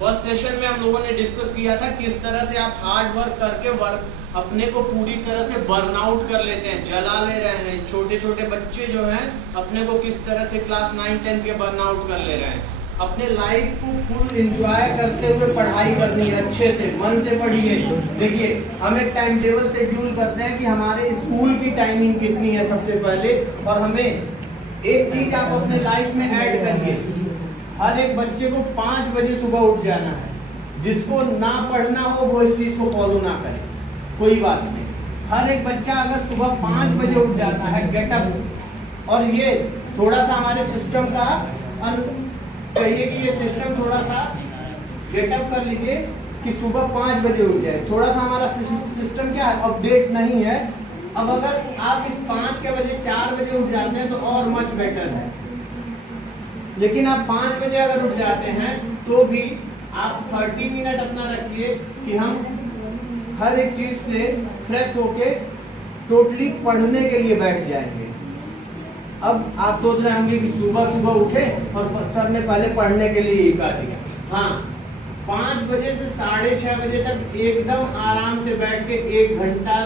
First session में हम लोगों ने डिस्कस किया था किस तरह से आप हार्ड वर्क करके अपने को पूरी तरह से बर्नआउट कर लेते हैं, जला ले रहे हैं। छोटे छोटे बच्चे जो हैं अपने को किस तरह से क्लास 9-10 के बर्नआउट कर ले रहे हैं। अपने लाइफ को फुल एंजॉय करते हुए पढ़ाई करनी है, अच्छे से मन से पढ़िए। देखिए हम एक टाइम टेबल शेड्यूल करते हैं कि हमारे स्कूल की टाइमिंग कितनी है सबसे पहले, और हमें एक चीज आप अपने लाइफ में ऐड करिए, हर एक बच्चे को 5 बजे सुबह उठ जाना है। जिसको ना पढ़ना हो वो इस चीज को फॉलो ना करे, कोई बात नहीं। हर एक बच्चा अगर सुबह 5 बजे उठ जाता है गेटअप, और ये थोड़ा सा हमारे सिस्टम का कहिए कि ये सिस्टम थोड़ा सा गेटअप कर लीजिए कि सुबह 5 बजे उठ जाए। थोड़ा सा हमारा सिस्टम क्या है, अपडेट नहीं है। अब अगर आप इस 5 के बजे 4 बजे उठ जाते हैं तो और मच बेटर है, लेकिन आप 5 बजे अगर उठ जाते हैं तो भी आप 30 मिनट अपना रखिए कि हम हर एक चीज से फ्रेश होके टोटली पढ़ने के लिए बैठ जाएंगे। अब आप सोच रहे होंगे कि सुबह सुबह उठे और सर ने पहले पढ़ने के लिए ही कहा दिया। हाँ, 5 बजे से 6:30 बजे तक एकदम आराम से बैठ के 1 घंटा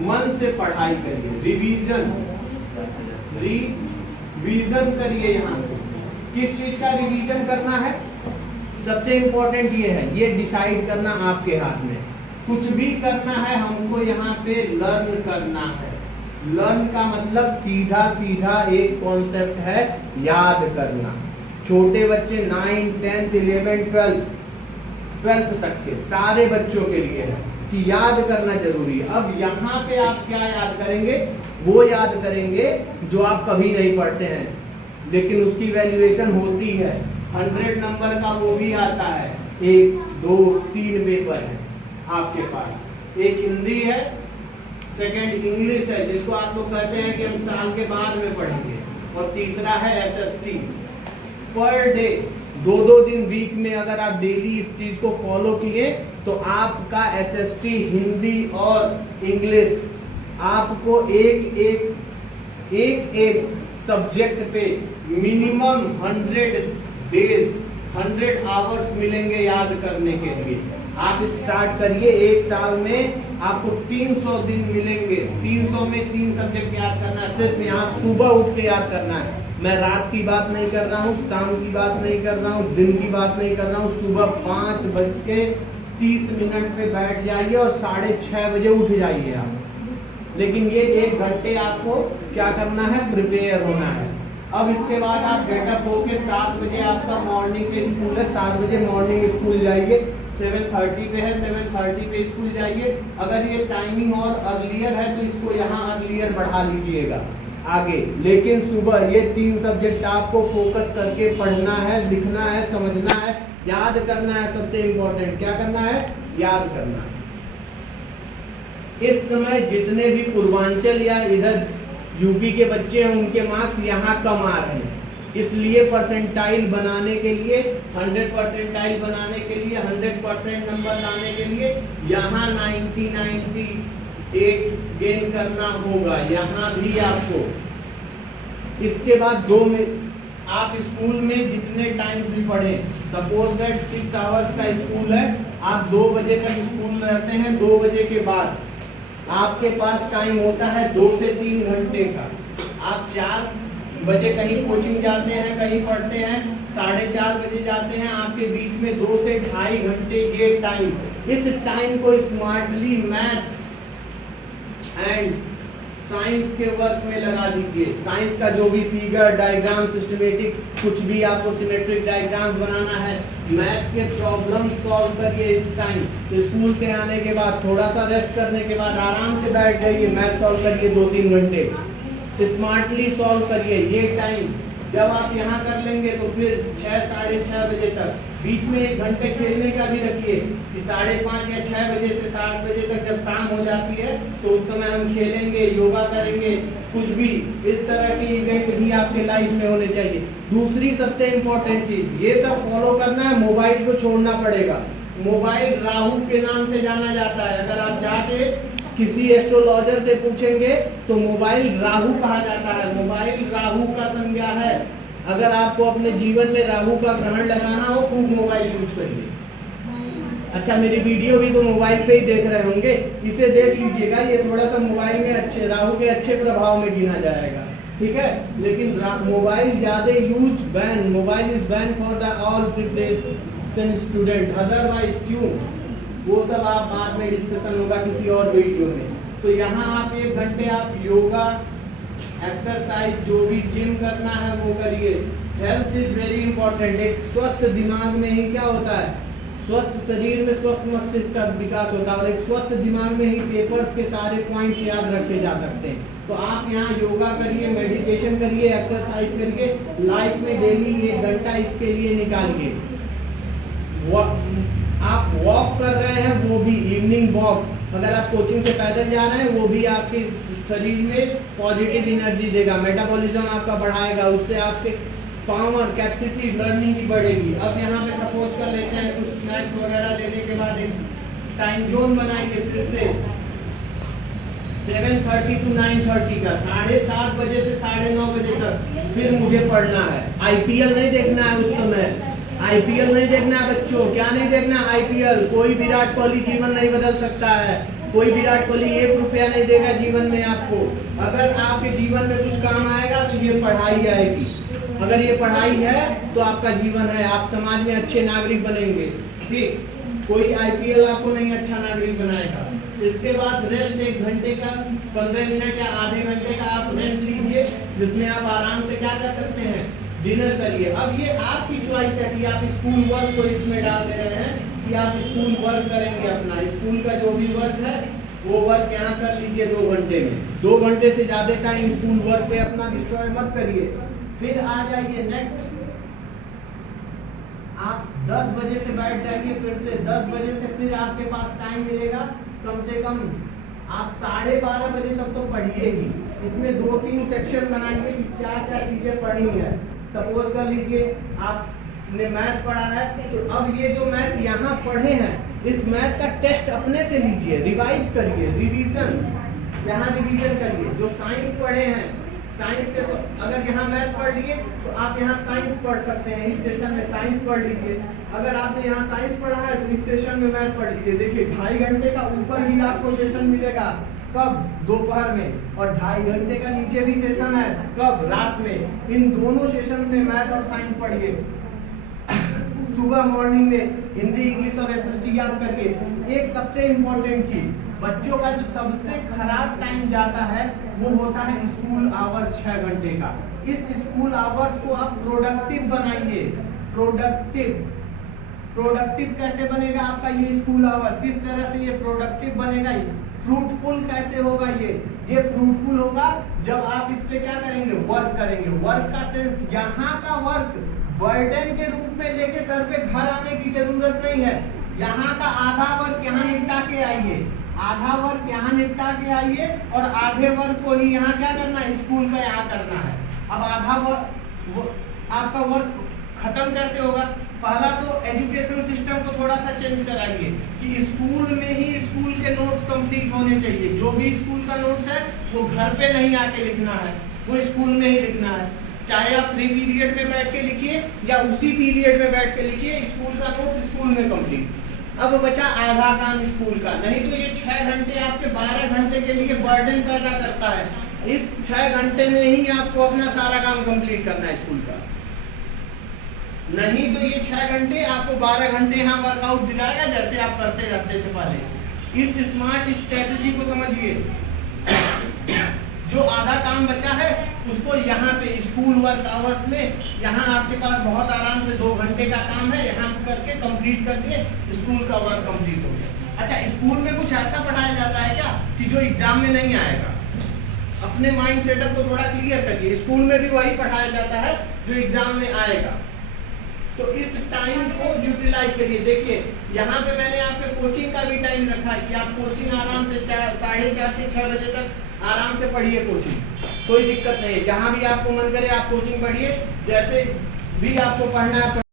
मन से पढ़ाई करिए, रिवीजन करिए। यहाँ किस चीज का रिवीजन करना है, सबसे इंपॉर्टेंट ये है, ये डिसाइड करना आपके हाथ में। कुछ भी करना है हमको यहाँ पे लर्न करना है। लर्न का मतलब सीधा सीधा एक कॉन्सेप्ट है, याद करना। छोटे बच्चे 9, 10, 11, 12 तक के सारे बच्चों के लिए है कि याद करना जरूरी है। अब यहाँ पे आप क्या याद करेंगे, वो याद करेंगे जो आप कभी नहीं पढ़ते हैं लेकिन उसकी वैल्यूएशन होती है। 100 नंबर का वो भी आता है। 1, 2, 3 पेपर है आपके पास। एक हिंदी है, सेकंड इंग्लिश है जिसको आप लोग कहते हैं कि हम साल के बाद में पढ़ेंगे, और तीसरा है SST। पर डे 2-2 दिन वीक में अगर आप डेली इस चीज को फॉलो किए तो आपका SST हिंदी और इंग्लिश आपको एक सब्जेक्ट पे मिनिमम 100 डेज 100 आवर्स मिलेंगे याद करने के लिए। आप स्टार्ट करिए, 1 साल में आपको 300 दिन मिलेंगे। 300 में 3 सब्जेक्ट याद करना है, सिर्फ यहाँ सुबह उठ के याद करना है। मैं रात की बात नहीं कर रहा हूँ, शाम की बात नहीं कर रहा हूँ, दिन की बात नहीं कर रहा हूँ। सुबह 5:30 पे बैठ जाइए और 6:30 बजे उठ जाइए आप। लेकिन ये 1 घंटे आपको क्या करना है, प्रिपेयर होना है। अब इसके बाद आप गेटअप होके 7 बजे आपका मॉर्निंग के स्कूल है, 7 बजे मॉर्निंग स्कूल जाइए। 7:30 पे है, 7:30 पे स्कूल जाइए। अगर ये टाइमिंग और अर्लियर है तो इसको यहाँ अर्लियर बढ़ा लीजिएगा आगे। लेकिन सुबह ये 3 सब्जेक्ट आपको फोकस करके पढ़ना है, लिखना है, समझना है, याद करना है। सबसे इंपॉर्टेंट क्या करना है, याद करना है। इस समय जितने भी पूर्वांचल या इधर यूपी के बच्चे हैं उनके मार्क्स यहाँ कम आ रहे हैं, इसलिए परसेंटाइल बनाने के लिए 100 परसेंटाइल बनाने के लिए 100% नंबर लाने के लिए यहाँ 98 गेन करना होगा। यहाँ भी आपको इसके बाद 2 में आप स्कूल में जितने टाइम भी पढ़े, सपोज दैट 6 आवर्स का स्कूल है, आप 2 बजे तक स्कूल में रहते हैं। 2 बजे के बाद आपके पास टाइम होता है 2 से 3 घंटे का। आप 4 बजे कहीं कोचिंग जाते हैं, कहीं पढ़ते हैं, 4:30 बजे जाते हैं। आपके बीच में 2 से 2.5 घंटे ये टाइम, इस टाइम को स्मार्टली मैथ एंड साइंस के वर्क में लगा दीजिए। साइंस का जो भी फिगर, डायग्राम, सिस्टमेटिक, कुछ भी आपको सिमेट्रिक डायग्राम बनाना है, मैथ के प्रॉब्लम सॉल्व करिए इस टाइम। स्कूल से आने के बाद थोड़ा सा रेस्ट करने के बाद आराम से बैठ जाइए, मैथ सॉल्व करिए 2-3 घंटे, स्मार्टली सॉल्व करिए। ये टाइम जब आप यहाँ कर लेंगे तो फिर 6-6:30 बजे तक, बीच में 1 घंटे खेलने का भी रखिए कि 5:30 या 6 बजे से 7 बजे तक जब शाम हो जाती है तो उस समय हम खेलेंगे, योगा करेंगे, कुछ भी इस तरह के इवेंट भी आपके लाइफ में होने चाहिए। दूसरी सबसे इम्पोर्टेंट चीज, ये सब फॉलो करना है, मोबाइल को छोड़ना पड़ेगा। मोबाइल राहु के नाम से जाना जाता है। अगर आप जाके किसी एस्ट्रोलॉजर से पूछेंगे तो मोबाइल राहु कहा जाता है। मोबाइल राहु का संज्ञा है। अगर आपको अपने जीवन में राहु का ग्रहण लगाना हो, खूब मोबाइल यूज करिए। अच्छा, मेरी वीडियो भी तो मोबाइल पे ही देख रहे होंगे, इसे देख लीजिएगा, ये थोड़ा सा मोबाइल में अच्छे राहु के अच्छे प्रभाव में गिना जाएगा, ठीक है। लेकिन मोबाइल ज्यादा use ban, mobile is ban for the all preparation student, otherwise क्यों, वो सब आप बाद में डिस्कशन होगा किसी और वीडियो में। तो यहाँ आप 1 घंटे आप योगा, एक्सरसाइज, जो भी जिम करना है वो करिए। Health is very important. एक स्वस्थ दिमाग में ही क्या होता है, स्वस्थ शरीर में स्वस्थ मस्तिष्क का विकास होता है, और एक स्वस्थ दिमाग में ही पेपर्स के सारे पॉइंट्स याद रखे जा सकते हैं। तो आप यहाँ योगा करिए, मेडिटेशन करिए, एक्सरसाइज करिए, लाइफ में डेली 1 घंटा इसके लिए निकालिए। आप वॉक कर रहे हैं, वो भी इवनिंग वॉक, अगर आप कोचिंग से पैदल जा रहे हैं, वो भी आपके शरीर में पॉजिटिव एनर्जी देगा, मेटाबॉलिज्म आपका बढ़ाएगा, उससे आपके पावर, कैपेसिटी, लर्निंग की बढ़ेगी। अब यहाँ पे सपोज कर लेते हैं कुछ स्नैक्स वगैरह लेने के बाद एक टाइम जोन बनाएंगे फिर से 7:30 to 9:30 का, 7:30 बजे से 9:30 बजे तक फिर मुझे पढ़ना है। आईपीएल नहीं देखना है उस समय, आईपीएल नहीं देखना है बच्चों। क्या नहीं देखना आईपीएल? कोई विराट कोहली जीवन नहीं बदल सकता है, कोई विराट कोहली 1 रुपया नहीं देगा जीवन में आपको। अगर आपके जीवन में कुछ काम आएगा तो ये पढ़ाई आएगी। अगर ये पढ़ाई है तो आपका जीवन है, आप समाज में अच्छे नागरिक बनेंगे, ठीक। कोई आईपीएल आपको नहीं अच्छा नागरिक बनाएगा। इसके बाद रेस्ट 1 घंटे का, 15 मिनट या आधे घंटे का आप रेस्ट लीजिए, जिसमें आप आराम से क्या कर सकते हैं, डिनर करिए। अब ये आपकी चॉइस है कि आप स्कूल वर्क को इसमें डाल दे रहे हैं कि आप स्कूल वर्क करेंगे, अपना स्कूल का जो भी वर्क है वो वर्क यहाँ कर लीजिए 2 घंटे में। 2 घंटे से ज्यादा टाइम स्कूल वर्क पे अपना डिस्ट्रॉय मत करिए। फिर आ जाइए नेक्स्ट, आप 10 बजे से बैठ जाइए, फिर से 10 बजे से फिर आपके पास टाइम मिलेगा, कम से कम आप 12:30 बजे तक तो पढ़िए ही। इसमें 2-3 सेक्शन बनाएंगे कि क्या क्या चीजें पढ़नी है। सपोज कर लीजिए आपने मैथ पढ़ा है, तो अब ये जो मैथ यहाँ पढ़े हैं, इस मैथ का टेस्ट अपने से लीजिए, रिवाइज करिए, रिवीजन, यहाँ रिवीजन करिए। जो साइंस पढ़े हैं, साइंस के तो अगर यहाँ मैथ पढ़ लिए तो आप यहाँ साइंस पढ़ सकते हैं, इस सेशन में साइंस पढ़ लीजिए। अगर आपने यहाँ साइंस पढ़ा है तो इस सेशन में मैथ पढ़ लीजिए। देखिए 2.5 घंटे का ऊपर भी आपको सेशन मिलेगा, कब? दोपहर में। और 2.5 घंटे का नीचे भी सेशन है, कब? रात में। इन दोनों सेशन में मैथ और साइंस पढ़िए। सुबह मॉर्निंग में हिंदी, इंग्लिश और एसएसटी याद करिए। एक सबसे इम्पोर्टेंट चीज, बच्चों का जो सबसे खराब टाइम जाता है वो होता है स्कूल आवर्स 6 घंटे का। इस स्कूल आवर्स को आप प्रोडक्टिव बनाइए। प्रोडक्टिव कैसे बनेगा आपका ये स्कूल आवर? किस तरह से ये प्रोडक्टिव बनेगा? फ्रूटफुल कैसे होगा? ये फ्रूटफुल होगा जब आप इस पे क्या करेंगे, वर्क करेंगे। वर्क का सेंस, यहाँ का वर्क बर्डन के रूप में लेके सर पे घर आने की जरूरत नहीं है। यहाँ का आधा वर्क यहाँ निपटा के आइए, आधा वर्क यहाँ निपटा के आइए, और आधे वर्क को ही यहाँ क्या करना है, स्कूल का यहाँ करना है। अब आधा वर्क आपका वर्क खत्म कैसे होगा? पहला तो एजुकेशन सिस्टम को थोड़ा सा चेंज कराइए कि स्कूल में ही स्कूल के नोट्स कंप्लीट होने चाहिए। जो भी स्कूल का नोट्स है वो घर पे नहीं आके लिखना है, वो स्कूल में ही लिखना है। चाहे आप फ्री पीरियड में बैठ के लिखिए या उसी पीरियड में बैठ के लिखिए, स्कूल का नोट्स स्कूल में कंप्लीट। अब बचा आधा काम स्कूल का। नहीं तो ये 6 घंटे आपके 12 घंटे के लिए बर्डन पैदा करता है। इस 6 घंटे में ही आपको अपना सारा काम कंप्लीट करना है स्कूल का। नहीं तो ये 6 घंटे आपको 12 घंटे यहाँ वर्कआउट दिलाएगा, जैसे आप करते रहते थे पहले। इस स्मार्ट स्ट्रेटजी को समझिए। जो आधा काम बचा है उसको यहाँ पे स्कूल वर्क आवर्स में, यहाँ आपके पास बहुत आराम से 2 घंटे का काम है, यहाँ करके कंप्लीट कर दिए, स्कूल का वर्क कंप्लीट हो गया। अच्छा, स्कूल में कुछ ऐसा पढ़ाया जाता है क्या कि जो एग्जाम में नहीं आएगा? अपने माइंड सेटअप को थोड़ा क्लियर करिए। स्कूल में भी वही पढ़ाया जाता है जो एग्जाम में आएगा। तो इस टाइम को यूटिलाइज करिए। देखिए यहाँ पे मैंने आपके कोचिंग का भी टाइम रखा है कि आप कोचिंग आराम से 4:30 से 6 बजे तक आराम से पढ़िए कोचिंग, कोई दिक्कत नहीं है। जहाँ भी आपको मन करे आप कोचिंग पढ़िए, जैसे भी आपको पढ़ना है।